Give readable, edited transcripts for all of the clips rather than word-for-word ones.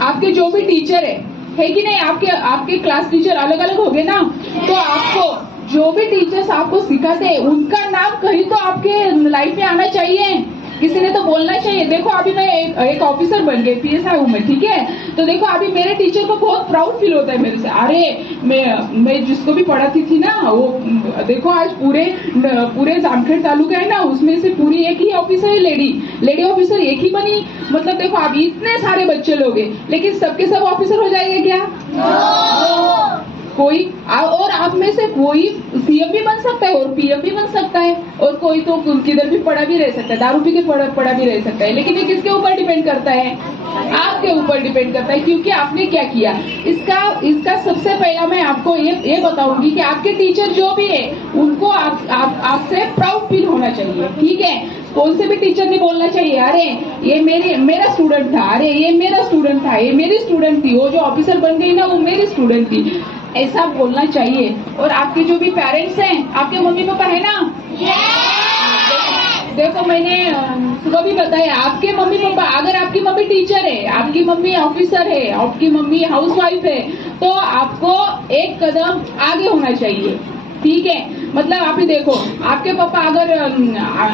आपके जो भी टीचर है कि नहीं, आपके क्लास टीचर अलग अलग हो गए ना, तो आपको जो भी टीचर्स आपको सिखाते हैं उनका नाम कहीं तो आपके लाइफ में आना चाहिए, किसी ने तो बोलना चाहिए। देखो अभी मैं एक ऑफिसर बन गई, पीएसआई हूँ मैं, ठीक है। तो देखो अभी मेरे टीचर को बहुत प्राउड फील होता है मेरे से। अरे मैं जिसको भी पढ़ाती थी ना, वो देखो आज पूरे जामखेड़ तालुका है ना, उसमें से पूरी एक ही ऑफिसर है, लेडी ऑफिसर एक ही बनी। मतलब देखो अभी इतने सारे बच्चे लोग हैं, लेकिन सबके सब ऑफिसर हो जाएंगे क्या? कोई और आप में से कोई सीएम भी बन सकता है और पीएम भी बन सकता है, और कोई तो किधर भी पढ़ा भी रह सकता है, दारू पी के पढ़ा भी रह सकता है। लेकिन ये किसके ऊपर डिपेंड करता है? आपके ऊपर डिपेंड करता है, क्योंकि आपने क्या किया। इसका सबसे पहला मैं आपको ये बताऊंगी कि आपके टीचर जो भी है उनको आपसे प्राउड फील होना चाहिए, ठीक है। कौन से भी टीचर ने बोलना चाहिए अरे ये मेरा स्टूडेंट था, अरे ये मेरा स्टूडेंट था, ये मेरी स्टूडेंट थी, वो जो ऑफिसर बन गई ना वो मेरी स्टूडेंट थी, ऐसा बोलना चाहिए। और आपके जो भी पेरेंट्स हैं, आपके मम्मी पापा है ना, देखो मैंने सुबह भी बताया, आपके मम्मी पापा, अगर आपकी मम्मी टीचर है, आपकी मम्मी ऑफिसर है, आपकी मम्मी हाउसवाइफ है, तो आपको एक कदम आगे होना चाहिए, ठीक है। मतलब आप ही देखो, आपके पापा अगर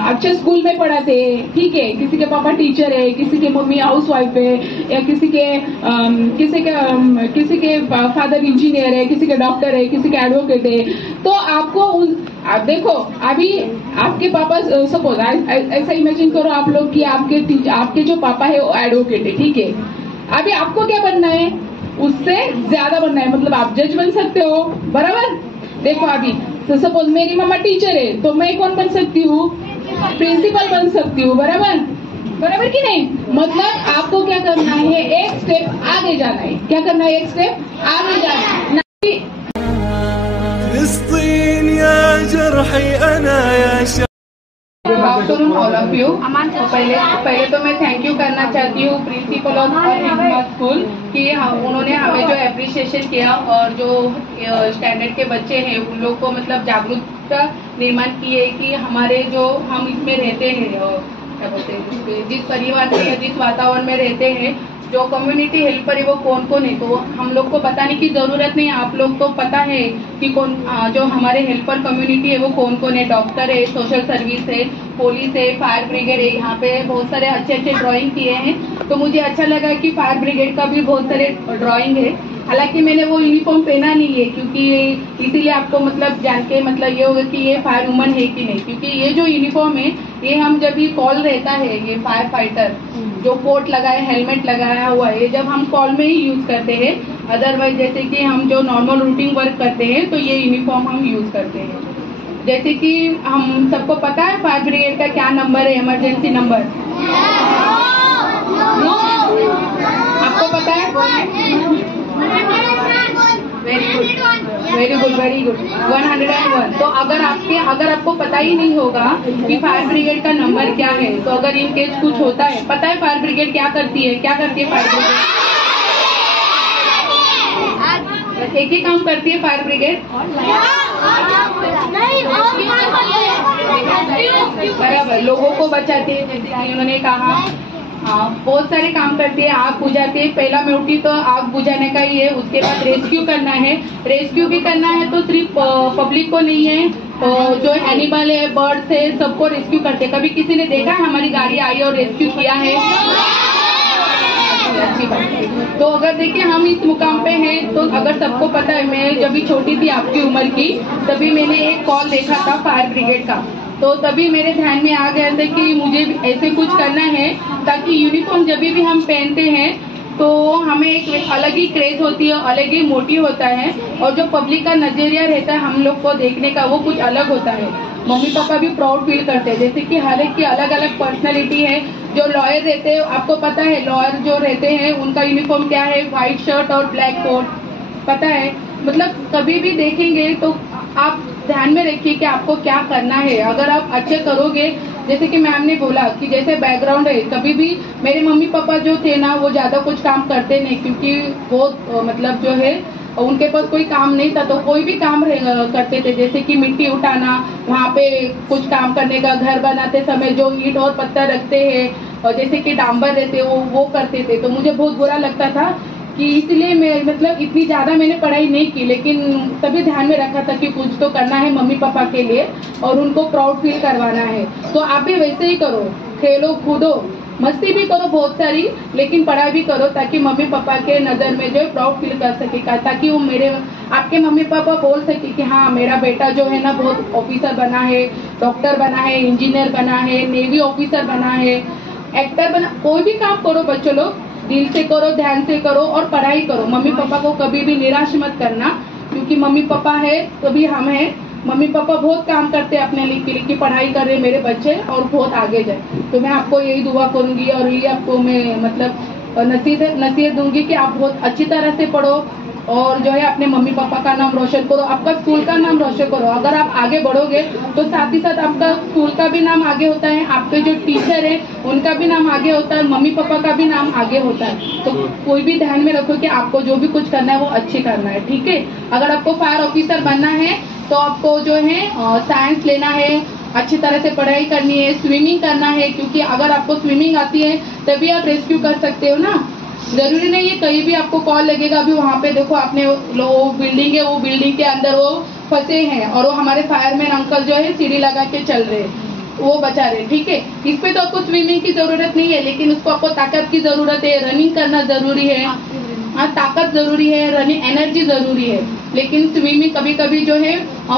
अच्छे स्कूल में पढ़ाते, ठीक है, किसी के पापा टीचर है, किसी के मम्मी हाउसवाइफ है, या किसी के फादर इंजीनियर है, किसी के डॉक्टर है, किसी के एडवोकेट है, तो आपको आप देखो अभी आपके पापा, सपोज ऐसा इमेजिन करो आप लोग कि आपके जो पापा है वो एडवोकेट है, ठीक है। अभी आपको क्या बनना है? उससे ज्यादा बनना है, मतलब आप जज बन सकते हो, बराबर। देखो अभी तो सपोज मेरी मम्मा टीचर है, तो मैं कौन बन सकती हूँ? प्रिंसिपल बन सकती हूँ, बराबर कि नहीं। मतलब आपको क्या करना है? एक स्टेप आगे जाना है। क्या करना है? एक स्टेप आगे जाना है। All of you. पहले तो मैं थैंक यू करना चाहती हूँ प्रिंसिपल ऑफ हिकमत स्कूल कि उन्होंने हमें जो एप्रिशिएशन किया, और जो स्टैंडर्ड के बच्चे हैं उन लोग को मतलब जागरूकता निर्माण की है कि हमारे जो हम इसमें रहते हैं, क्या बोलते हैं, जिस परिवार में या जिस वातावरण में रहते हैं, जो कम्युनिटी हेल्पर है वो कौन है, तो हम लोग को बताने की जरूरत नहीं। आप लोग को पता है कि जो हमारे हेल्पर कम्युनिटी है वो कौन है। डॉक्टर है, सोशल सर्विस है, पुलिस है, फायर ब्रिगेड है। यहाँ पे बहुत सारे अच्छे ड्राइंग किए हैं, तो मुझे अच्छा लगा कि फायर ब्रिगेड का भी बहुत सारे ड्राइंग है। हालांकि मैंने वो यूनिफॉर्म पहना नहीं है, क्योंकि इसीलिए आपको मतलब जान के मतलब ये होगा कि ये फायर वुमन है कि नहीं, क्योंकि ये जो यूनिफॉर्म है ये हम जब भी कॉल रहता है, ये फायर फाइटर जो कोट लगाए, हेलमेट लगाया हुआ है, जब हम कॉल में ही यूज करते हैं। अदरवाइज जैसे कि हम जो नॉर्मल रूटीन वर्क करते हैं तो ये यूनिफॉर्म हम यूज करते हैं। जैसे कि हम सबको पता है फायर ब्रिगेड का क्या नंबर है, इमरजेंसी नंबर? आपको पता है? Very good 101। तो अगर आपको पता ही नहीं होगा कि फायर ब्रिगेड का नंबर क्या है, तो अगर इन केस कुछ होता है, पता है फायर ब्रिगेड क्या करती है? फायर ब्रिगेड एक ही काम करती है फायर ब्रिगेड, बराबर, लोगों को बचाती है। जैसे कि उन्होंने कहा बहुत सारे काम करती है। आग बुझाती है, पहला ड्यूटी तो आग बुझाने का ही है। उसके बाद रेस्क्यू करना है, रेस्क्यू भी करना है तो सिर्फ पब्लिक को नहीं है, जो एनिमल है, बर्ड्स है, सबको रेस्क्यू करते हैं। कभी किसी ने देखा है हमारी गाड़ी आई और रेस्क्यू किया है? अच्छी बात है। तो अगर देखिए हम इस मुकाम पे हैं, तो अगर सबको पता है, मैं जब भी छोटी थी आपकी उम्र की, तभी मैंने एक कॉल देखा था फायर ब्रिगेड का, तो तभी मेरे ध्यान में आ गया था कि मुझे ऐसे कुछ करना है, ताकि यूनिफॉर्म जब भी हम पहनते हैं तो हमें एक अलग ही क्रेज होती है, अलग ही मोटिव होता है, और जो पब्लिक का नजरिया रहता है हम लोग को देखने का, वो कुछ अलग होता है। मम्मी पापा भी प्राउड फील करते हैं। जैसे कि हर एक की अलग अलग पर्सनैलिटी है। जो लॉयर रहते हैं, आपको पता है लॉयर जो रहते हैं उनका यूनिफॉर्म क्या है? व्हाइट शर्ट और ब्लैक कोट, पता है। मतलब कभी भी देखेंगे तो आप ध्यान में रखिए कि आपको क्या करना है। अगर आप अच्छे करोगे, जैसे कि मैम ने बोला कि जैसे बैकग्राउंड है, कभी भी मेरे मम्मी पापा जो थे ना वो ज्यादा कुछ काम करते नहीं, क्योंकि वो मतलब जो है और उनके पास कोई काम नहीं था तो कोई भी काम करते थे, जैसे कि मिट्टी उठाना, वहाँ पे कुछ काम करने का, घर बनाते समय जो ईंट और पत्थर रखते हैं और जैसे कि डांबर रहते वो करते थे। तो मुझे बहुत बुरा लगता था कि इसलिए मैं मतलब इतनी ज़्यादा मैंने पढ़ाई नहीं की, लेकिन तभी ध्यान में रखा था कि कुछ तो करना है मम्मी पापा के लिए और उनको प्राउड फील करवाना है। तो आप भी वैसे ही करो, खेलो कूदो, मस्ती भी करो बहुत सारी, लेकिन पढ़ाई भी करो ताकि मम्मी पापा के नज़र में जो है प्राउड फील कर सके, ताकि वो आपके मम्मी पापा बोल सके कि हाँ मेरा बेटा जो है ना बहुत ऑफिसर बना है, डॉक्टर बना है, इंजीनियर बना है, नेवी ऑफिसर बना है, एक्टर बना। कोई भी काम करो बच्चों लोग, दिल से करो, ध्यान से करो और पढ़ाई करो। मम्मी पापा को कभी भी निराश मत करना, क्योंकि मम्मी पापा है तभी हम हैं। मम्मी पापा बहुत काम करते हैं अपने लिए कि पढ़ाई कर रहे मेरे बच्चे और बहुत आगे जाए। तो मैं आपको यही दुआ करूंगी और ये आपको मैं मतलब नसीहत दूंगी कि आप बहुत अच्छी तरह से पढ़ो और जो है अपने मम्मी पापा का नाम रोशन करो, आपका स्कूल का नाम रोशन करो। अगर आप आगे बढ़ोगे तो साथ ही साथ आपका स्कूल का भी नाम आगे होता है, आपके जो टीचर है उनका भी नाम आगे होता है, मम्मी पापा का भी नाम आगे होता है। तो कोई भी ध्यान में रखो कि आपको जो भी कुछ करना है वो अच्छी करना है, ठीक है। अगर आपको फायर ऑफिसर बनना है तो आपको जो है साइंस लेना है, अच्छी तरह से पढ़ाई करनी है, स्विमिंग करना है, क्योंकि अगर आपको स्विमिंग आती है तभी आप रेस्क्यू कर सकते हो ना। जरूरी नहीं है कहीं भी आपको कॉल लगेगा। अभी वहाँ पे देखो आपने वो बिल्डिंग है, वो बिल्डिंग के अंदर वो फंसे हैं और वो हमारे फायरमैन अंकल जो है सीढ़ी लगा के चल रहे हैं, वो बचा रहे, ठीक है। इस पे तो आपको स्विमिंग की जरूरत नहीं है, लेकिन उसको आपको ताकत की जरूरत है, रनिंग करना जरूरी है, हाँ ताकत जरूरी है, रनिंग एनर्जी जरूरी है। लेकिन स्विमिंग कभी कभी जो है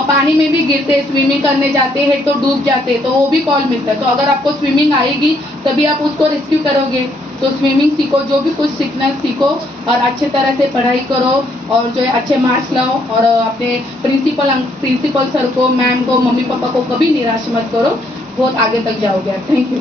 पानी में भी गिरते हैं, स्विमिंग करने जाते हैं तो डूब जाते हैं, तो वो भी कॉल मिलता है। तो अगर आपको स्विमिंग आएगी तभी आप उसको रेस्क्यू करोगे। तो स्विमिंग सीखो, जो भी कुछ सीखना सीखो और अच्छे तरह से पढ़ाई करो और जो है अच्छे मार्क्स लाओ और अपने प्रिंसिपल सर को, मैम को, मम्मी पापा को कभी निराश मत करो, बहुत आगे तक जाओगे। Thank you.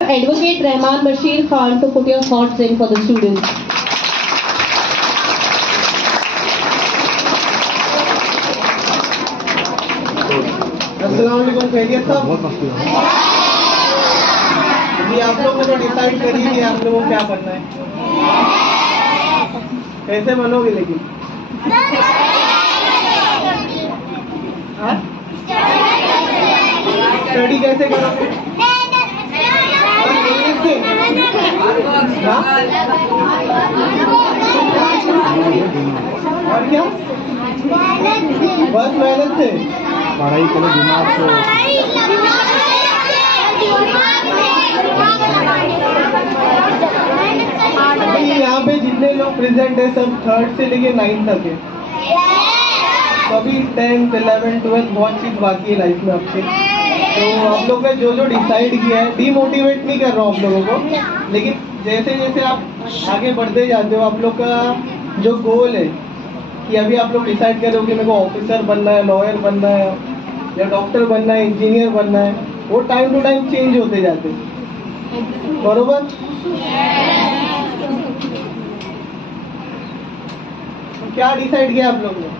Advocate Rahman Bashir Khan to put your thoughts in for the students. अस्सलामुअलैकुम, खैरियत सब? जी आप लोग ने तो डिसाइड कर ही लिया आप लोगों को क्या बनना है। कैसे बनोगे लेकिन? स्टडी कैसे करोगे? और क्या? बस मेहनत से पढ़ाई करो, दिमाग से। अभी यहाँ पे जितने लोग प्रेजेंट है सब 3rd से लेके 9th तक है। तो अभी 10th, 11th, 12th बहुत चीज बाकी है लाइफ में आपके। तो आप लोग ने जो जो डिसाइड किया है, डीमोटिवेट नहीं कर रहा हूँ आप लोगों को, लेकिन जैसे जैसे आप आगे बढ़ते जाते हो आप लोग का जो गोल है कि अभी आप लोग डिसाइड कर रहे हो कि मेरे को ऑफिसर बनना है, लॉयर बनना है या डॉक्टर बनना है, इंजीनियर बनना है, वो टाइम टू टाइम चेंज होते जाते हैं, बरोबर? तो क्या डिसाइड किया आप लोग ने?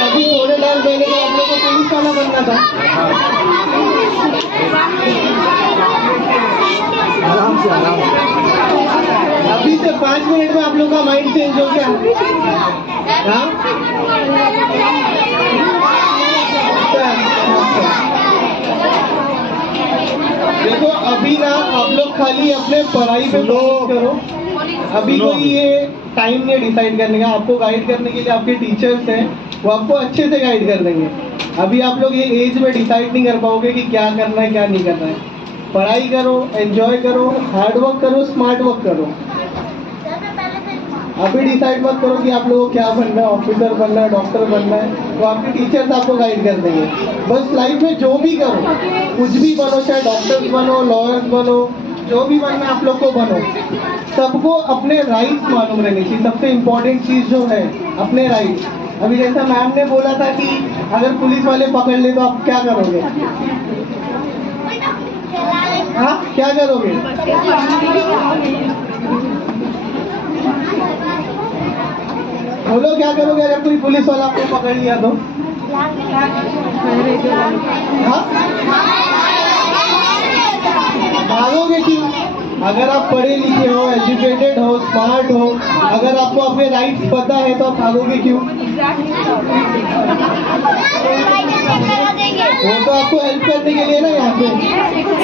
अभी थोड़े टाइम पहले तो आप लोग को पुलिस वाला बनना था। अभी से 5 मिनट में आप लोग का माइंड चेंज हो गया। हाँ? देखो अभी ना आप लोग खाली अपने पढ़ाई पे फोकस करो। अभी कोई ये टाइम नहीं डिसाइड करने का, आपको गाइड करने के लिए आपके टीचर्स हैं, वो आपको अच्छे से गाइड कर देंगे। अभी आप लोग ये एज में डिसाइड नहीं कर पाओगे कि क्या करना है क्या नहीं करना है। पढ़ाई करो, एंजॉय करो, हार्ड वर्क करो, स्मार्ट वर्क करो। अभी डिसाइड मत करो कि आप लोगों को क्या बनना है, ऑफिसर बनना है, डॉक्टर बनना है, तो आपके टीचर्स आपको गाइड कर देंगे। बस लाइफ में जो भी करो, कुछ भी बनो, चाहे डॉक्टर्स बनो, लॉयर्स बनो, जो भी बनना आप लोग को बनो, सबको अपने राइट्स मालूम रहने चाहिए। सबसे इम्पोर्टेंट चीज जो है अपने राइट्स। अभी जैसा मैम ने बोला था कि अगर पुलिस वाले पकड़ ले तो आप क्या करोगे? हाँ क्या करोगे? बोलो क्या करोगे अगर कोई पुलिस वाला आपको पकड़ लिया तो? हाँ? भागोगे क्यों? अगर आप पढ़े लिखे हो, एजुकेटेड हो, स्मार्ट हो, अगर आपको अपने राइट्स पता है तो आप भागोगे क्यों? वो तो आपको हेल्प करने के लिए ना यहाँ पे।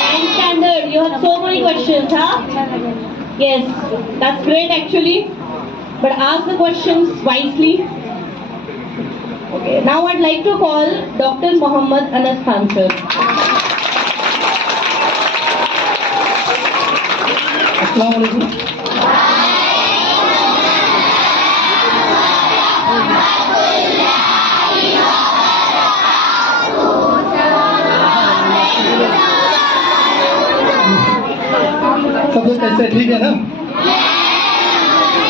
Ninth standard, you have so many questions, huh? Yes, that's great actually. But ask the questions wisely. Okay, now I'd like to call Dr. Muhammad Anas Khan sir. अस्सलाम वालेकुम। सब लोग कैसे ठीक है ना?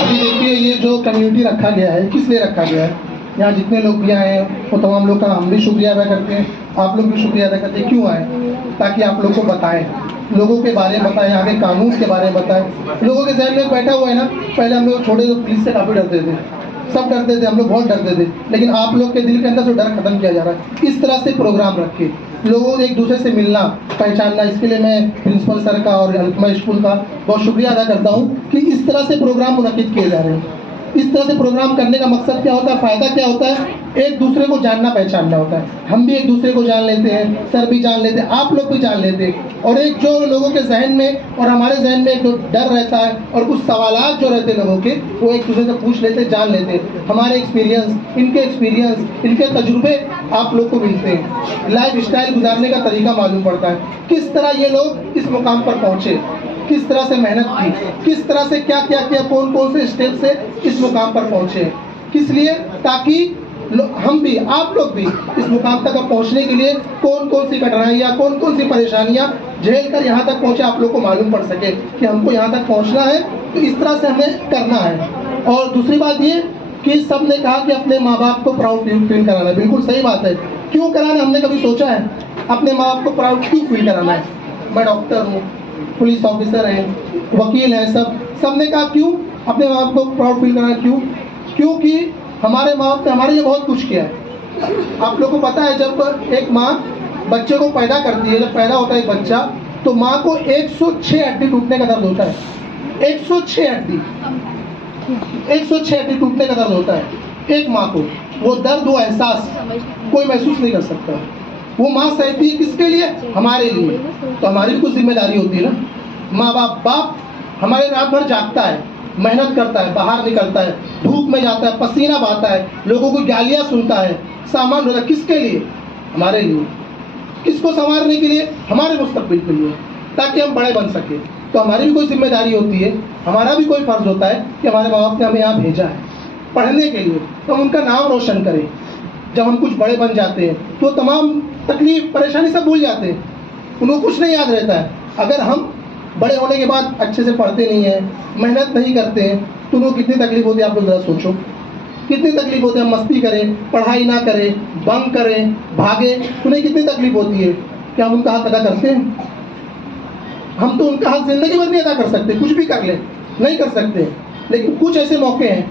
अभी देखिए ये जो कम्युनिटी रखा गया है किस लिए रखा गया है? यहाँ जितने लोग भी आए हैं वो तमाम लोग का हम भी शुक्रिया अदा करते हैं, आप लोग भी शुक्रिया अदा करते हैं। क्यों आए? ताकि आप लोग को बताएं, लोगों के बारे में बताएं, यहाँ के कानून के बारे में बताएं। लोगों के जहन में बैठा हुआ है ना, पहले हम लोग छोटे तो पुलिस से काफी डरते थे, सब डरते थे, हम लोग बहुत डरते थे, लेकिन आप लोग के दिल के अंदर से डर खत्म किया जा रहा है। इस तरह से प्रोग्राम रखे, लोगों को एक दूसरे से मिलना, पहचानना, इसके लिए मैं प्रिंसिपल सर का और अलकमा स्कूल का बहुत शुक्रिया अदा करता हूँ कि इस तरह से प्रोग्राम मुनक्किद किए जा रहे हैं। इस तरह से प्रोग्राम करने का मकसद क्या होता है, फायदा क्या होता है? एक दूसरे को जानना पहचानना होता है। हम भी एक दूसरे को जान लेते हैं, सर भी जान लेते हैं, आप लोग भी जान लेते हैं, और एक जो लोगों के जहन में और हमारे जहन में जो डर रहता है और कुछ सवालात जो रहते हैं लोगों के, वो एक दूसरे से पूछ लेते, जान लेते हैं। हमारे एक्सपीरियंस, इनके तजुर्बे आप लोग को मिलते हैं, लाइफ स्टाइल गुजारने का तरीका मालूम पड़ता है, किस तरह ये लोग इस मुकाम पर पहुंचे, किस तरह से मेहनत की, किस तरह से क्या क्या किया, कौन कौन से स्टेप से इस मुकाम पर पहुंचे, किस लिए, ताकि हम भी, आप लोग भी इस मुकाम तक पहुंचने के लिए कौन कौन सी कठिनाइयाँ, कौन कौन सी परेशानियाँ झेल कर यहाँ तक पहुंचे, आप लोग को मालूम पड़ सके कि हमको यहाँ तक पहुंचना है तो इस तरह से हमें करना है। और दूसरी बात ये कि सब ने कहा कि अपने माँ बाप को प्राउड फील कराना, बिल्कुल सही बात है। क्यों कराना, हमने कभी सोचा है? अपने माँ बाप को प्राउड क्यों फील कराना है? मैं डॉक्टर हूँ, पुलिस ऑफिसर हैं, वकील हैं, सब ने कहा क्यों अपने माँ बाप को प्राउड फील कराना? क्योंकि हमारे माँ बाप ने हमारे लिए बहुत कुछ किया है। आप लोगों को पता है, जब एक माँ बच्चे को पैदा करती है, जब पैदा होता है एक बच्चा, तो माँ को 106 हड्डी टूटने का दर्द होता है। 106 हड्डी टूटने का दर्द होता है एक माँ को। वो दर्द, वो एहसास कोई महसूस नहीं कर सकता। वो माँ सहती है किसके लिए? हमारे लिए। तो हमारी भी कुछ जिम्मेदारी होती है ना। माँ बाप हमारे रात भर जागता है, मेहनत करता है, बाहर निकलता है, धूप में जाता है, पसीना बहाता है, लोगों की गालियां सुनता है, सामान होता है, किसके लिए? हमारे लिए। किसको संवारने के लिए? हमारे मुस्तकबिल के लिए, ताकि हम बड़े बन सके। तो हमारी भी कोई जिम्मेदारी होती है, हमारा भी कोई फर्ज होता है कि हमारे माँ बाप ने हमें यहाँ भेजा है पढ़ने के लिए, तो हम उनका नाम रोशन करें। जब हम कुछ बड़े बन जाते हैं तो तमाम तकलीफ परेशानी सब भूल जाते हैं, उनको कुछ नहीं याद रहता है। अगर हम बड़े होने के बाद अच्छे से पढ़ते नहीं हैं, मेहनत नहीं करते हैं, तो उनको कितनी तकलीफ होती है, आप लोग जरा सोचो। कितनी तकलीफ होती है? हम मस्ती करें, पढ़ाई ना करें, बंक करें, भागे, उन्हें कितनी तकलीफ होती है। क्या हम उनका हक अदा करते हैं? हम तो उनका हक जिंदगी भर नहीं अदा कर सकते, कुछ भी कर ले नहीं कर सकते, लेकिन कुछ ऐसे मौके हैं,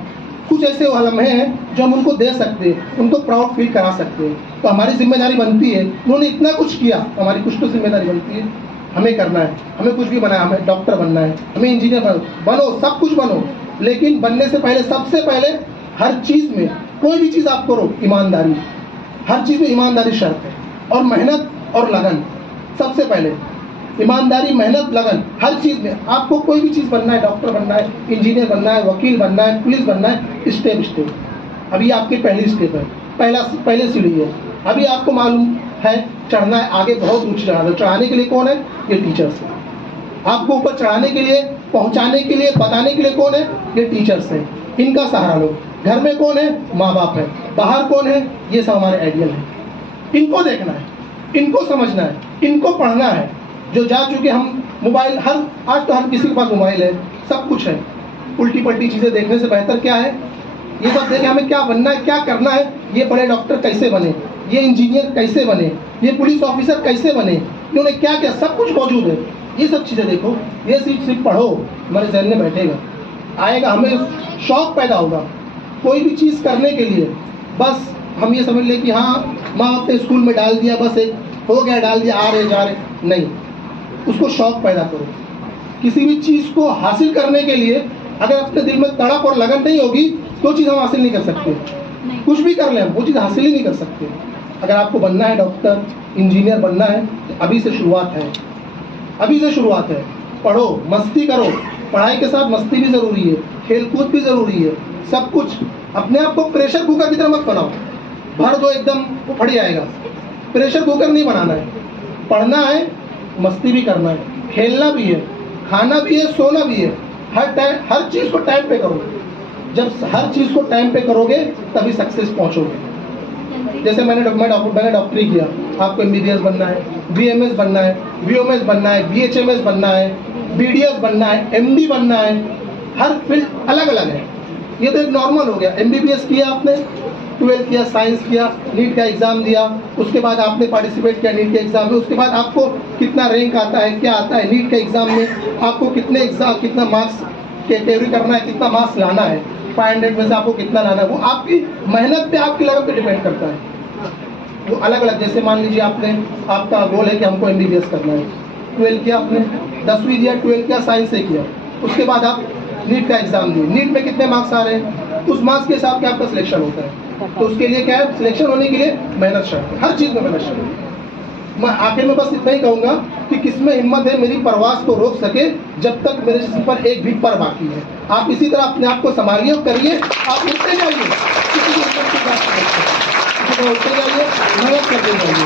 कुछ ऐसे लम्हे हैं जो हम उनको दे सकते हैं, उनको प्राउड फील करा सकते हैं। तो हमारी जिम्मेदारी बनती है, उन्होंने इतना कुछ किया, हमारी कुछ तो जिम्मेदारी बनती है, हमें करना है। हमें कुछ भी बनाया, हमें डॉक्टर बनना है, हमें इंजीनियर बनो, सब कुछ बनो, लेकिन बनने से पहले, सबसे पहले हर चीज में, कोई भी चीज आप करो, ईमानदारी, हर चीज में ईमानदारी शर्त है, और मेहनत और लगन। सबसे पहले ईमानदारी, मेहनत, लगन, हर चीज में। आपको कोई भी चीज बनना है, डॉक्टर बनना है, इंजीनियर बनना है, वकील बनना है, पुलिस बनना है, स्टेप स्टेप। अभी आपकी पहली स्टेप है, पहले सीढ़ी है। अभी आपको मालूम है चढ़ना है, आगे बहुत ऊंची चढ़ाना है। चढ़ाने के लिए कौन है? ये टीचर्स है। आपको ऊपर चढ़ाने के लिए, पहुंचाने के लिए, बताने के लिए कौन है? ये टीचर्स हैं। इनका सहारा लो। घर में कौन है? माँ बाप है। बाहर कौन है? ये सब हमारे आइडियल है। इनको देखना है, इनको समझना है, इनको पढ़ना है। जो जा चुके, हम मोबाइल, आज तो हर किसी के पास मोबाइल है, सब कुछ है। उल्टी पल्टी चीजें देखने से बेहतर क्या है, ये सब देखें हमें क्या बनना है, क्या करना है। ये बड़े डॉक्टर कैसे बने, ये इंजीनियर कैसे बने, ये पुलिस ऑफिसर कैसे बने, इन्होंने क्या क्या, सब कुछ मौजूद है। ये सब चीजें देखो, ये सिर्फ पढ़ो, हमारे जहन में बैठेगा, आएगा, हमें शौक पैदा होगा कोई भी चीज करने के लिए। बस हम ये समझ लें कि हाँ माँ बाप ने स्कूल में डाल दिया, बस एक हो गया, डाल दिया, आ रहे जा रहे, नहीं, उसको शौक पैदा करो। किसी भी चीज को हासिल करने के लिए अगर अपने दिल में तड़प और लगन नहीं होगी तो चीज हम हासिल नहीं कर सकते। कुछ भी कर लें हम, वो चीज हासिल ही नहीं कर सकते। अगर आपको बनना है डॉक्टर, इंजीनियर बनना है, तो अभी से शुरुआत है, अभी से शुरुआत है। पढ़ो, मस्ती करो, पढ़ाई के साथ मस्ती भी जरूरी है, खेल कूद भी जरूरी है, सब कुछ। अपने आप को प्रेशर कुकर की तरह मत बनाओ, भर दो एकदम, वो फट जाएगा। प्रेशर कुकर नहीं बनाना है, पढ़ना है, मस्ती भी करना है, खेलना भी है, खाना भी है, सोना भी है। हर चीज को टाइम पे करो। जब हर चीज को टाइम पे करोगे तभी सक्सेस पहुंचोगे। जैसे मैंने डॉक्टरी किया, आपको MBBS बनना है, BMS बनना है, BOMS बनना है, BHMS बनना है, BDS बनना है, MD बनना है। हर फील्ड अलग अलग है, ये तो एक नॉर्मल हो गया। MBBS किया आपने, 12 किया, साइंस किया, नीट का एग्जाम दिया, उसके बाद आपने पार्टिसिपेट किया नीट के एग्जाम में, उसके बाद आपको कितना रैंक आता है, क्या आता है नीट के एग्जाम में, आपको कितना मार्क्स कैटेगरी करना है, कितना मार्क्स लाना है, 500 में से आपको कितना लाना है, वो आपकी मेहनत पे, आपकी लगन पे डिपेंड करता है। वो अलग अलग, जैसे मान लीजिए आपका गोल है कि हमको MBBS करना है, 12 किया आपने, 10वीं दिया, 12 किया, साइंस से किया, उसके बाद आप नीट का एग्जाम दिए, नीट में कितने मार्क्स आ रहे हैं, उस मार्क्स के हिसाब से आपका सिलेक्शन होता है। तो उसके लिए क्या है, सिलेक्शन होने के लिए मेहनत शर्त है, हर चीज में मेहनत शर्त है। मैं आखिर में बस इतना ही कहूंगा कि किसमें हिम्मत है मेरी परवास को रोक सके जब तक मेरे जिस्म पर एक भी पर बाकी है। आप इसी तरह अपने आप को संभालिए और करिए, आप उठते जाइए, किसी की हिम्मत की बात नहीं, उठते जाइए, मेहनत करते जाइए।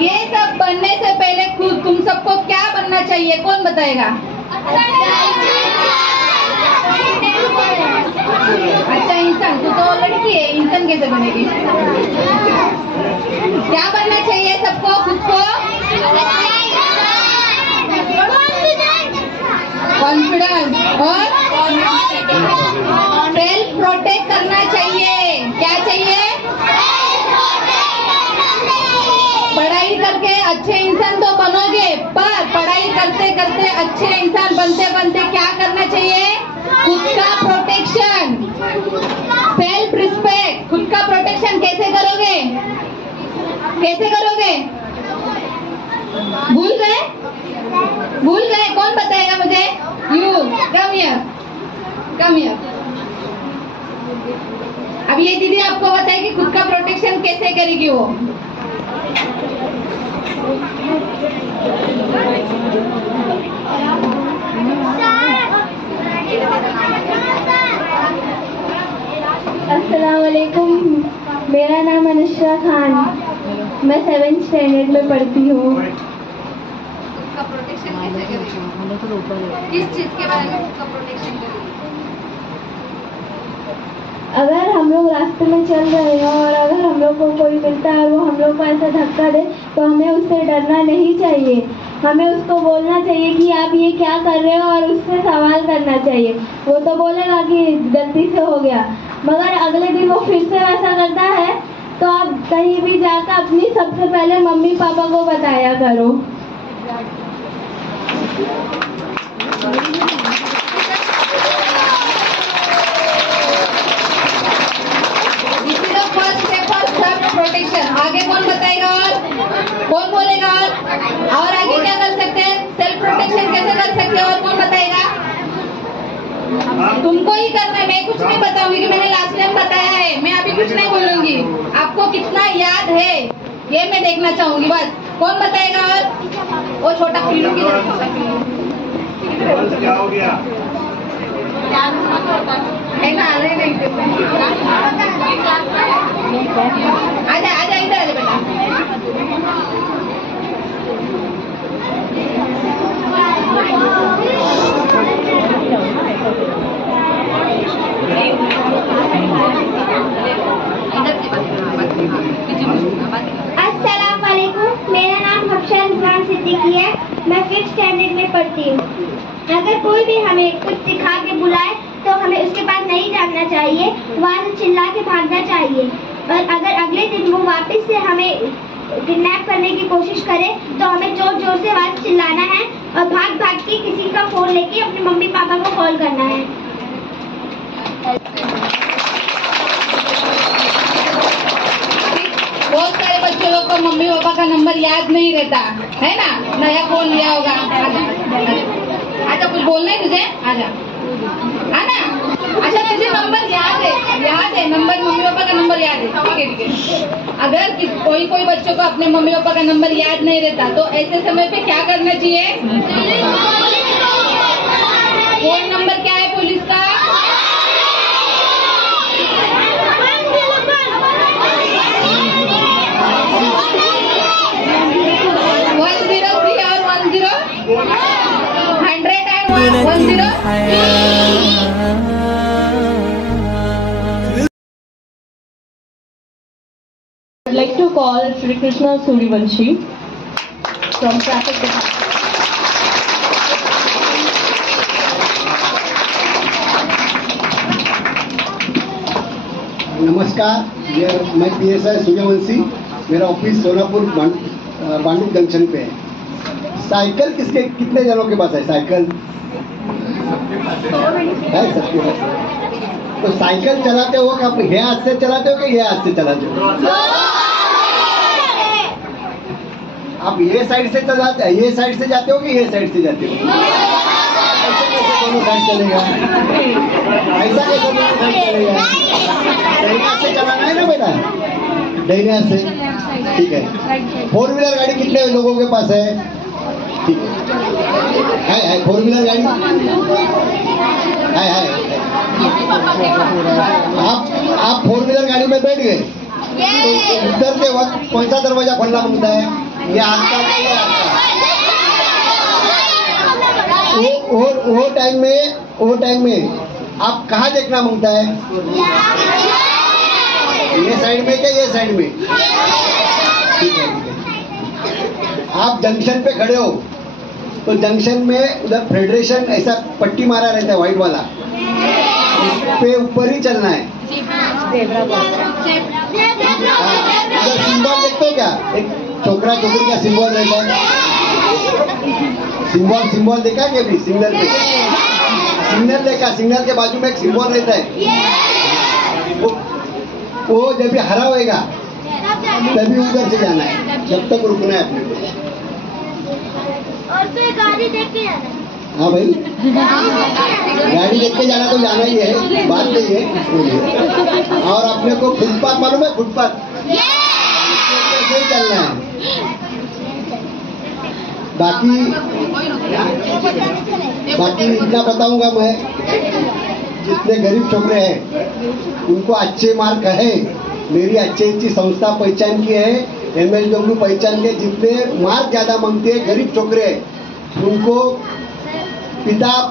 ये सब बनने से पहले खुद तुम सबको क्या बनना चाहिए, कौन बताएगा? अच्छा इंसान, तू तो लड़की है, इंसान कैसे बनेगी? क्या बनना चाहिए सबको, खुद को कॉन्फिडेंस और सेल्फ प्रोटेक्ट करना चाहिए। क्या चाहिए? पढ़ाई करके अच्छे इंसान तो बनोगे, पर पढ़ाई करते करते अच्छे इंसान बनते बनते क्या करना चाहिए? खुद का प्रोटेक्शन, सेल्फ रिस्पेक्ट। खुद का प्रोटेक्शन कैसे करोगे? कैसे करोगे? भूल गए? भूल गए? कौन बताएगा मुझे? You come here, come here. अब ये दीदी आपको बताएगी खुद का प्रोटेक्शन कैसे करेगी वो। अस्सलाम वालेकुम, मेरा नाम अनुष्का खान, मैं 7th स्टैंडर्ड में पढ़ती हूँ। उसका प्रोटेक्शन कैसे करेगी? किस चीज के बारे में उसका प्रोटेक्शन करेगी? अगर हम लोग रास्ते में चल रहे हैं और अगर हम लोग को कोई मिलता है, वो हम लोग को ऐसा धक्का दे, तो हमें उससे डरना नहीं चाहिए। हमें उसको बोलना चाहिए कि आप ये क्या कर रहे हो, और उससे सवाल करना चाहिए। वो तो बोलेगा कि गलती से हो गया, मगर अगले दिन वो फिर से ऐसा करता है तो आप कहीं भी जाकर अपनी सबसे पहले मम्मी पापा को बताया करो। First paper self protection. आगे कौन बताएगा और कौन बोलेगा और आगे क्या कर सकते हैं? सेल्फ प्रोटेक्शन कैसे कर सकते हैं और कौन बताएगा? तुमको ही करना है, मैं कुछ नहीं बताऊंगी कि मैंने लास्ट टाइम बताया है। मैं अभी कुछ नहीं बोलूंगी, आपको कितना याद है ये मैं देखना चाहूंगी बस। कौन बताएगा? और वो छोटा पिल्लू की तरफ, छोटा पिल्लू क्या हो गया? आजा आजा इधर आजा बेटा। अस्सलाम वालेकुम, मेरा नाम हफ्सा रिजवान सिद्दीकी है, मैं 5th स्टैंडर्ड में पढ़ती हूँ। अगर कोई भी हमें कुछ सिखा के बुलाए तो हमें उसके पास नहीं जाना चाहिए, वहाँ से चिल्ला के भागना चाहिए। और अगर अगले दिन वो वापस से हमें किडनैप करने की कोशिश करे तो हमें जोर जोर से वहाँ से चिल्लाना है और भाग भाग के किसी का फोन लेके अपने मम्मी पापा को कॉल करना है। बहुत सारे बच्चों लोग को मम्मी पापा का नंबर याद नहीं रहता है ना, नया फोन लिया होगा। आजा कुछ बोलना है तुझे, आजा आना। अच्छा तुझे नंबर याद है नंबर, मम्मी पापा का नंबर याद है, ठीक है। अगर कोई बच्चों को अपने मम्मी पापा का नंबर याद नहीं रहता तो ऐसे समय पे क्या करना चाहिए? फोन नंबर क्या है पुलिस का? 103 और 10 100 and 10। I'd like to call Shri Krishna Surivanshi from Traffic Department. नमस्कार, मैं PSI सूर्यवंशी। मेरा ऑफिस सोनापुर बांडू जंक्शन पे है। साइकिल कितने जनों के पास है? साइकिल है सबके पास। तो साइकिल चलाते हो कि आप ये हाथ से चलाते हो कि ये हाथ से चलाते हो? आप ये साइड से चलाते, ये साइड से जाते हो कि ये साइड से जाते हो? दोनों साइड चलेगा, ऐसा कैसे दोनों साइड चलेगा? दाहिने हाथ से चलाना है ना बेटा, दाहिने हाथ से, ठीक है। 4 व्हीलर गाड़ी कितने लोगों के पास है? ठीक है, 4 व्हीलर गाड़ी है। आप 4 व्हीलर गाड़ी में बैठ गए तो उतरते वक्त कौन सा दरवाजा खोलना पड़ता है? ये हाथ का। वो टाइम में आप कहाँ देखना मांगता है? ये साइड में क्या ये साइड में? ठीक है। आप जंक्शन पे खड़े हो तो जंक्शन में उधर फेडरेशन ऐसा पट्टी मारा रहता है व्हाइट वाला, पे ऊपर ही चलना है। उधर सिंबल देखते हो क्या? एक छोकरा छोकरी का सिंबल रहता है। सिंबल देखा क्या भी? सिग्नल पे सिग्नल देखा, सिग्नल के बाजू में एक सिंबल रहता है। वो जब भी हरा होएगा तभी उधर से जाना है, जब तक रुकना है अपने को। और फिर गाड़ी देख के जाना है। हाँ भाई, गाड़ी देख के जाना तो जाना ही है, बात नहीं है। और अपने को फुटपाथ मालूम है? फुटपाथ से चलना है। बाकी इतना बताऊंगा मैं, जितने गरीब छोकरे हैं उनको अच्छे मार्क है। मेरी अच्छी संस्था पहचान की है, MSW पहचान के। जितने मार्क ज्यादा मांगते हैं गरीब छोकरे, उनको किताब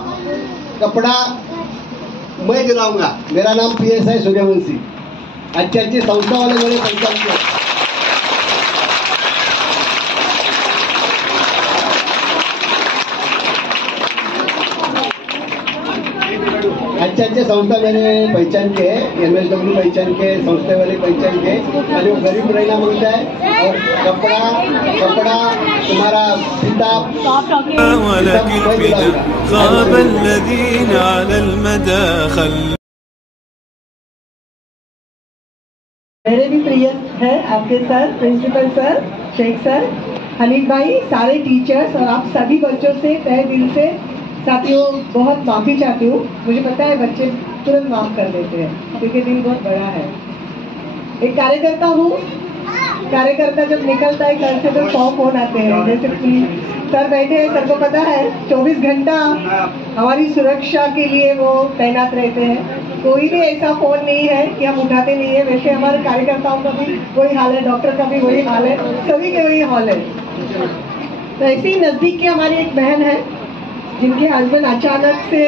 कपड़ा मैं दिलाऊंगा। मेरा नाम PSI सूर्यवंशी। अच्छी संस्था वाले मेरे पहचान के। अच्छे संस्था मैंने पहचान के, MSW पहचान के, संस्था वाले पहचान के। खाली वो गरीब रहना मांगता है और कपड़ा तुम्हारा किताब। मेरे भी प्रिय है आपके sir, principal sir, Sheikh sir, Hanif भाई, सारे टीचर्स और आप सभी बच्चों से तहे दिल से साथियों बहुत माफ़ी चाहती हूँ। मुझे पता है बच्चे तुरंत माफ़ कर देते हैं क्योंकि दिन बहुत बड़ा है। एक कार्यकर्ता हूँ, कार्यकर्ता जब निकलता है घर से तो 100 फोन आते हैं। जैसे कि सर बैठे हैं, सर को पता है 24 घंटा हमारी सुरक्षा के लिए वो तैनात रहते हैं। कोई भी ऐसा फोन नहीं है कि हम उठाते नहीं है। वैसे हमारे कार्यकर्ताओं का भी वही हाल है, डॉक्टर का भी वही हाल है, सभी के वही हाल है। तो ऐसी ही नज़दीक की हमारी एक बहन है जिनके हस्बैंड अचानक से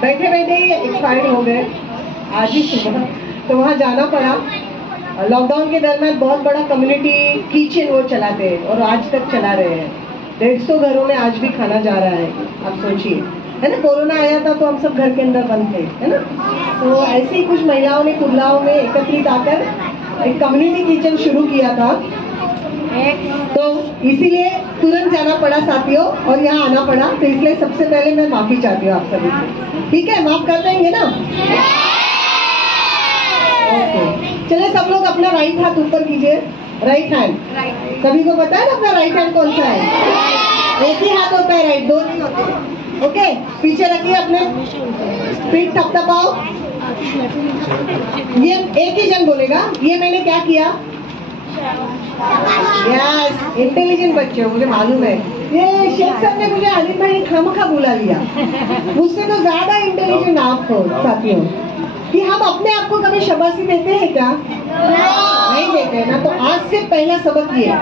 बैठे बैठे ही एक्सपायर हो गए आज ही सुबह, तो वहाँ जाना पड़ा। लॉकडाउन के दरमियान बहुत बड़ा कम्युनिटी किचन वो चलाते हैं और आज तक चला रहे हैं। 150 घरों में आज भी खाना जा रहा है, आप सोचिए। है ना, कोरोना आया था तो हम सब घर के अंदर बंद थे, है ना। तो ऐसे ही कुछ महिलाओं ने कुल्लाओं में एकत्रित आकर एक कम्युनिटी किचन शुरू किया था, तो इसीलिए तुरंत जाना पड़ा साथियों और यहाँ आना पड़ा। तो इसलिए सबसे पहले मैं माफी चाहती हूँ आप सभी से, ठीक है, माफ कर देंगे ना। ओके, चलिए सब लोग अपना राइट हाथ ऊपर कीजिए, राइट हैंड। सभी को पता है ना अपना राइट हैंड कौन सा है? एक ही हाथ होता है, राइट, दो नहीं होते। ओके, पीछे रखिए अपने, पीठ थपथपाओ। ये एक ही जन बोलेगा, ये मैंने क्या किया। यस, इंटेलिजेंट बच्चे हो, मुझे मालूम है। ये शेख सर ने मुझे आलिम भाई ने खामखा बुला लिया, मुझसे तो ज्यादा इंटेलिजेंट आप हो साथियों। कि हम अपने आप को कभी शाबाशी देते हैं क्या? नहीं देते ना। तो आज से पहला सबक ये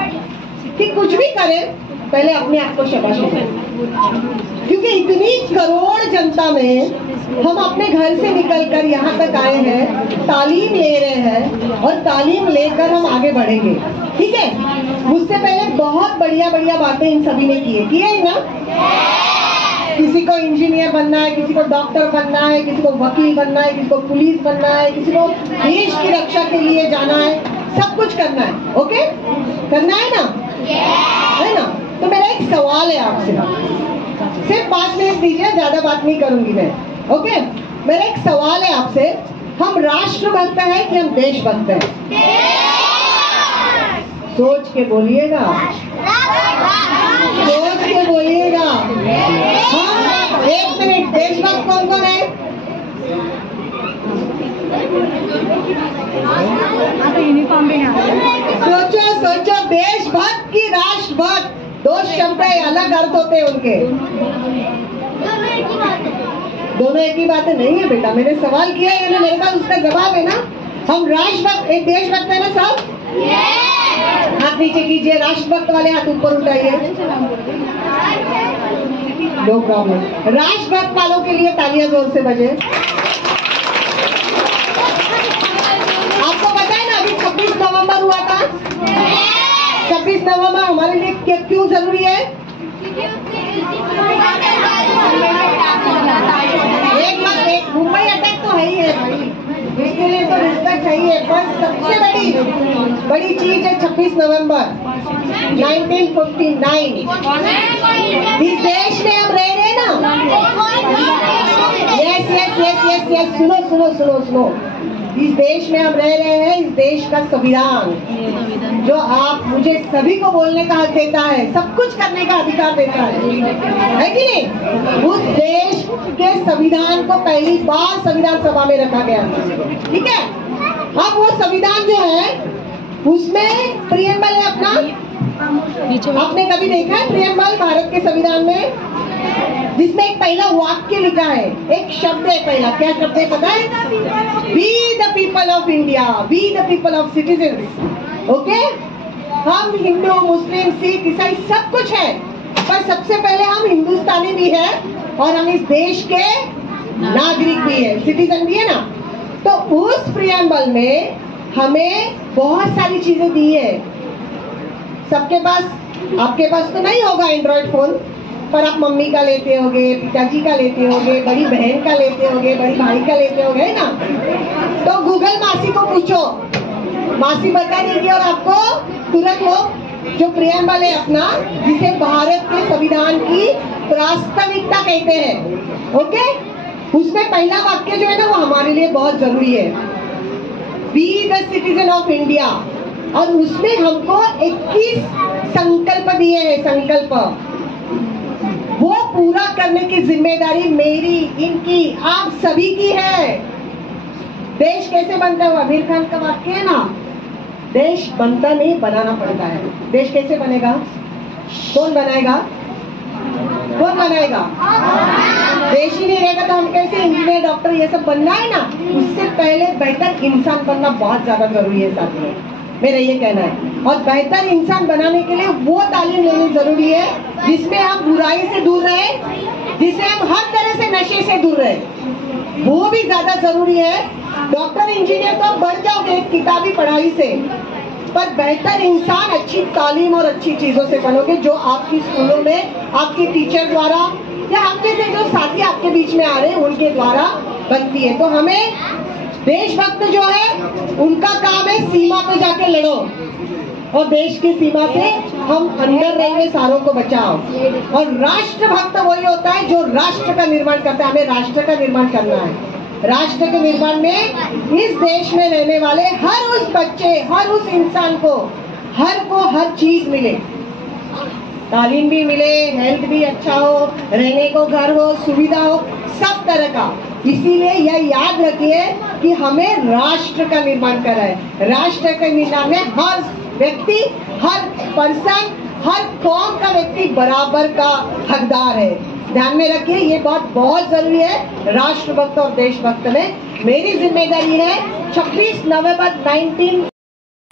कि कुछ भी करें पहले अपने आप को शाबाशी दें, क्योंकि इतनी करोड़ जनता में हम अपने घर से निकलकर यहाँ तक आए हैं, तालीम ले रहे हैं और तालीम लेकर हम आगे बढ़ेंगे, ठीक है। मुझसे पहले बहुत बढ़िया बढ़िया बातें इन सभी ने की है ना। किसी को इंजीनियर बनना है, किसी को डॉक्टर बनना है, किसी को वकील बनना है, किसी को पुलिस बनना है, किसी को देश की रक्षा के लिए जाना है, सब कुछ करना है। ओके, करना है ना, है ना। तो मेरा एक सवाल है आपसे, सिर्फ 5 मिनट दीजिए, ज्यादा बात नहीं करूंगी मैं। ओके, मेरा एक सवाल है आपसे, हम राष्ट्रभक्त है कि हम देशभक्त है? सोच के बोलिएगा, सोच के बोलिएगा। हाँ, 1 मिनट, देशभक्त कौन कौन है? सोचो सोचो, देशभक्त की राष्ट्रभक्त, 2 शब्द है, अलग अर्थ होते हैं उनके। दोनों एक ही बात है। नहीं है बेटा, मैंने सवाल किया है, मेरे पास उसका जवाब है ना। हम राष्ट्रभक्त, एक देशभक्त है ना सब? हाथ नीचे कीजिए, राष्ट्रभक्त वाले हाथ ऊपर उठाइए, नो प्रॉब्लम। राष्ट्रभक्त वालों के लिए तालियां जोर से बजे। आपको पता है ना अभी 26 नवंबर हुआ था? 26 नवंबर हमारे लिए क्यों जरूरी है? एक मुंबई अटैक तो है ही है भाई, इसके लिए तो रिस्पेक्ट चाहिए। पर सबसे बड़ी चीज है 26 नवंबर 1959। इस देश में हम रह रहे हैं ना। Yes yes yes yes yes, सुनो सुनो सुनो सुनो, इस देश में हम रह रहे हैं, इस देश का संविधान जो आप मुझे सभी को बोलने का हक देता है, सब कुछ करने का अधिकार देता है कि नहीं? उस देश के संविधान को पहली बार संविधान सभा में रखा गया, ठीक है। अब वो संविधान जो है उसमें प्रियम्बल है अपना, आपने कभी देखा है प्रियम्बल भारत के संविधान में, जिसमें एक पहला वाक्य लिखा है, एक शब्द है पहला, क्या शब्द है पता है? We the people of India, we the people of citizens. Okay, हम हिंदू, मुस्लिम, सिख, ईसाई सब कुछ है, पर सबसे पहले हम हिंदुस्तानी भी है और हम इस देश के नागरिक भी है, सिटीजन भी है ना। तो उस प्रियम्बल में हमें बहुत सारी चीजें दी है। सबके पास, आपके पास तो नहीं होगा एंड्रॉइड फोन, पर आप मम्मी का लेते होगे, पिताजी का लेते होगे, बड़ी बहन का लेते होगे, बड़ी भाई का लेते होगे ना। तो गूगल मासी को पूछो, मासी बता देगी और आपको तुरंत वो जो प्रियम्बल है अपना, जिसे भारत के संविधान की प्रास्ताविकता कहते हैं, ओके, उसमें पहला वाक्य जो है ना वो हमारे लिए बहुत जरूरी है, be the citizen of India. और उसमें हमको 21 संकल्प दिए हैं, संकल्प, वो पूरा करने की जिम्मेदारी मेरी, इनकी, आप सभी की है। देश कैसे बनता है? आमिर खान का वाक्य है ना, देश बनता नहीं, बनाना पड़ता है। देश कैसे बनेगा? कौन बनाएगा? कौन बनाएगा? देश ही नहीं रहेगा तो हम कैसे इंजीनियर, डॉक्टर ये सब बनना है ना। उससे पहले बेहतर इंसान बनना बहुत ज्यादा जरूरी है साथियों, मेरा ये कहना है। और बेहतर इंसान बनाने के लिए वो तालीम लेनी जरूरी है जिसमें हम बुराई से दूर रहे, जिससे हम हर तरह से नशे से दूर रहे, वो भी ज्यादा जरूरी है। डॉक्टर, इंजीनियर तो आप बढ़ जाओगे किताबी पढ़ाई से, पर बेहतर इंसान अच्छी तालीम और अच्छी चीजों से बनोगे, जो आपकी स्कूलों में आपकी टीचर द्वारा, या आपके से जो साथी आपके बीच में आ रहे हैं उनके द्वारा बनती है। तो हमें देशभक्त जो है उनका काम है सीमा पे जाके लड़ो और देश की सीमा से हम अंदर रह हुए सारों को बचाओ। और राष्ट्रभक्त वही होता है जो राष्ट्र का निर्माण करता है। हमें राष्ट्र का निर्माण करना है। राष्ट्र के निर्माण में इस देश में रहने वाले हर उस बच्चे, हर उस इंसान को हर चीज मिले, तालीम भी मिले, हेल्थ भी अच्छा हो, रहने को घर हो, सुविधा हो, सब तरह का। इसीलिए यह याद रखिए कि हमें राष्ट्र का निर्माण करना है। राष्ट्र के निर्माण में हर व्यक्ति, हर पर्सन, हर कौम का व्यक्ति बराबर का हकदार है। ध्यान में रखिए, ये बात बहुत जरूरी है। राष्ट्रभक्त और देशभक्त में मेरी जिम्मेदारी है 26 नवंबर 19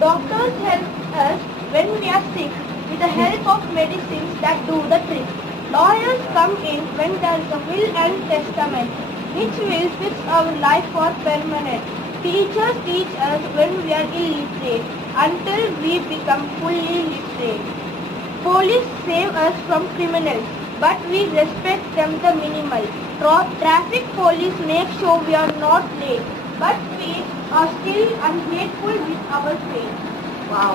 Doctors help us when we are sick with the help of medicines that do the trick. Lawyers come in when there is a will and testament, which will fix our life for permanent. Teachers teach us when we are illiterate until we become fully literate. Police save us from criminals, but we respect them the minimal. Traffic police make sure we are not late, but we are still ungrateful with our faith. Wow.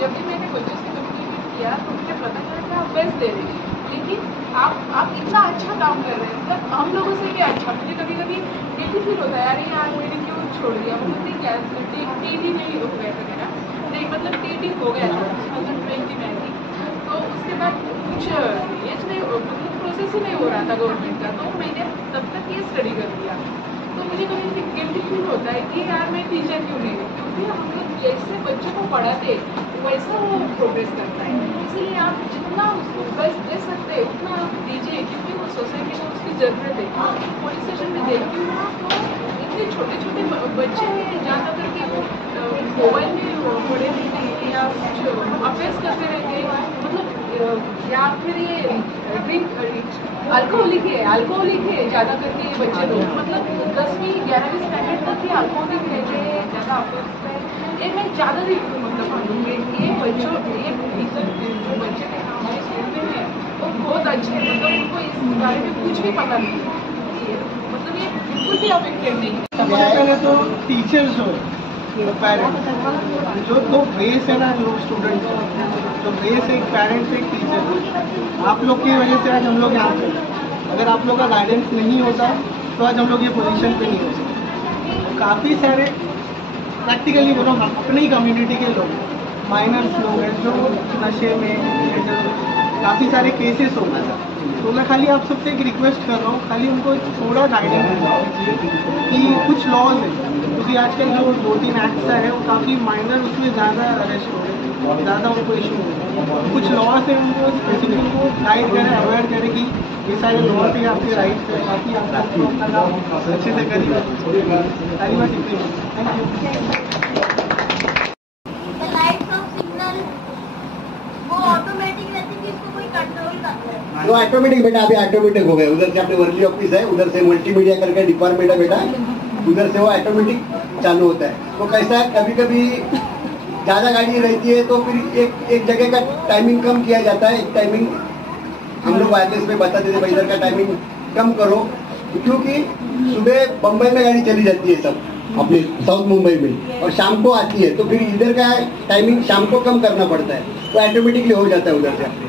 जब भी मैंने बच्चों से communicate किया तो मुझे पता चला कि आप बेस्ट दे रहे हैं, लेकिन आप इतना अच्छा काम कर रहे हैं, मतलब हम लोगों से भी अच्छा। मुझे कभी कभी गिल्टी फील होता है, यार ये आज मैंने क्यों छोड़ दिया, मतलब क्या टीटी नहीं हो गया था मेरा, नहीं मतलब टीटी हो गया था 2020 में ही। तो उसके बाद कुछ एज नहीं, मतलब प्रोसेस ही नहीं हो रहा था गवर्नमेंट का, तो मैंने तब तक ये स्टडी कर लिया। तो मुझे कभी गिल्टी फील होता है कि यार मैं टीचर क्यों नहीं हूँ, क्योंकि हम लोग जैसे बच्चों को पढ़ाते वैसा वो प्रोग्रेस करता है। इसीलिए आप जितना उसको बेस्ट दे सकते हैं उतना आप दीजिए, क्योंकि वो सोसाइटी में उसकी ज़रूरत है। पुलिस स्टेशन में देखती हूँ तो इतने छोटे छोटे बच्चे हैं, ज़्यादा करके वो मोबाइल में पड़े रहते हैं या कुछ अभ्यास करते रहते हैं, मतलब या फिर ये ड्रिंक अल्कोहलिक है ज़्यादा करके ये बच्चे लोग, मतलब 10वीं 11वीं स्टैंडर्ड तक ही अल्कोहलिक रहते हैं, ज़्यादा अभ्यास है। ये मैं ज़्यादा मतलब मानूंगी ये बच्चों ये जो बच्चे हमारे स्कूल में हैं वो बहुत अच्छे हैं, मतलब उनको इस बारे में कुछ भी पता नहीं, मतलब ये बिल्कुल भी अफेक्टेड नहीं। सबसे पहले तो टीचर्स हो, पेरेंट्स, जो तो बेस है ना, लोग स्टूडेंट्स जो बेस है, एक पेरेंट्स एक टीचर, आप लोग की वजह से आज हम लोग यहाँ पे। अगर आप लोग का गाइडेंस नहीं होता तो आज हम लोग ये पोजीशन पे नहीं हो सकते। काफ़ी सारे प्रैक्टिकली बोलो हम अपनी कम्युनिटी के लोग, माइनर्स लोग हैं जो नशे में, काफ़ी सारे केसेस हो गए। तो मैं खाली आप सबसे एक रिक्वेस्ट कर रहा हूँ, खाली उनको थोड़ा गाइडेंस कि कुछ लॉज है, क्योंकि आजकल जो 2-3 एक्ट्स है वो काफ़ी माइनर, उसमें ज़्यादा अरेस्ट हो रहे हैं, ज़्यादा उनको इशू हो रहे हैं। कुछ लॉज है उनको स्पेसिफिक उनको गाइड करें, अवेयर करें कि ये सारे लॉज ही आपके राइट्स है, बाकी आपको अपना काम अच्छे से करिए। सारी बात इतनी है। Thank you. वो ऑटोमेटिक बेटा, अभी ऑटोमेटिक हो गए। उधर से अपने वर्ली ऑफिस है, उधर से मल्टीमीडिया करके डिपार्टमेंट है बेटा, उधर से वो ऑटोमेटिक चालू होता है। तो कैसा है, कभी कभी ज़्यादा गाड़ी रहती है तो फिर एक जगह का टाइमिंग कम किया जाता है। एक टाइमिंग हम लोग वायरलेस में बता देते भाई इधर का टाइमिंग कम करो, क्योंकि सुबह बम्बई में गाड़ी चली जाती है सब अपने साउथ मुंबई में, और शाम को आती है, तो फिर इधर का टाइमिंग शाम को कम करना पड़ता है, तो ऑटोमेटिकली हो जाता है उधर से।